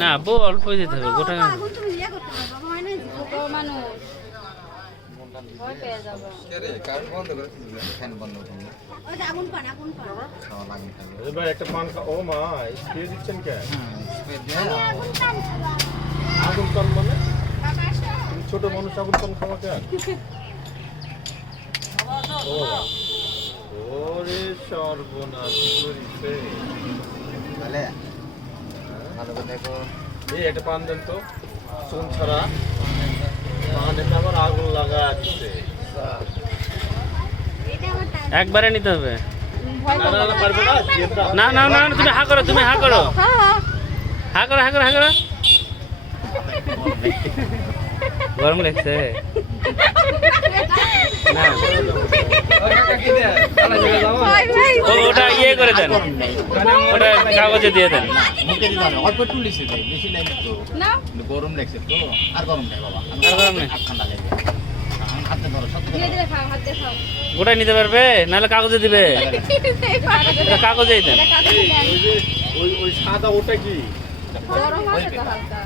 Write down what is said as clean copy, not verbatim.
না বউ অল্পই দিতে হবে গোটা একটা পান ও মা স্প্রে দিচ্ছেন কেন আগুন পান মানে ছোট মানুষ আগুন পান খাওয়া কেন ওরে সর্বনাশ করিছে এই একটা পান দেন তো চুন ছাড়া পানে আবার আগুন লাগা দিচ্ছে একবারে নিতে হবে না না না তুমি হা করো তুমি হা করো হা করো হা করো হা করো গরম লাগছে না ওটা ইয়ে করে দেন ওটা কাগজে দিয়ে দেন অল্প একটু লিখে দেয় বেশি লাগে তো গরম লাগছে তো আর গরম নেই বাবা আর গরম নেই ঠান্ডা লাগে হাতে ধরো সত্যি গোটাই নিতে পারবে নাহলে কাগজে দিবে কাগজেই দেন ওই সাদা ওটা কি গরম আছে তো হালকা